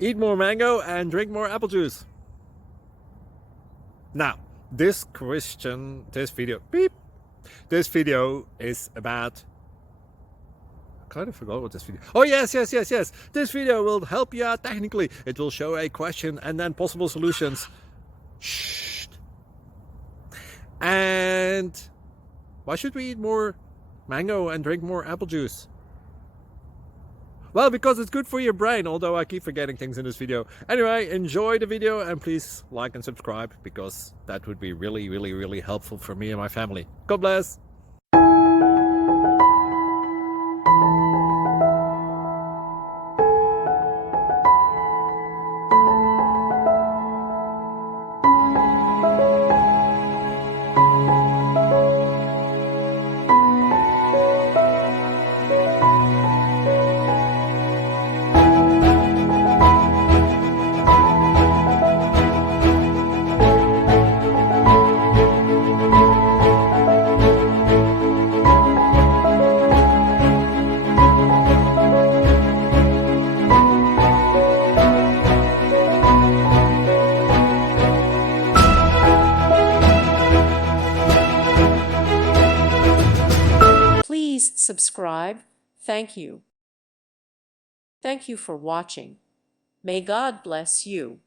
Eat more mango and drink more apple juice. Now, this video is about, I kind of forgot what this video. Oh, yes. This video will help you out technically. It will show a question and then possible solutions. Shh. And why should we eat more mango and drink more apple juice? Well, because it's good for your brain, although I keep forgetting things in this video. Anyway, enjoy the video and please like and subscribe, because that would be really helpful for me and my family. God bless! Please subscribe. Thank you. Thank you for watching. May God bless you.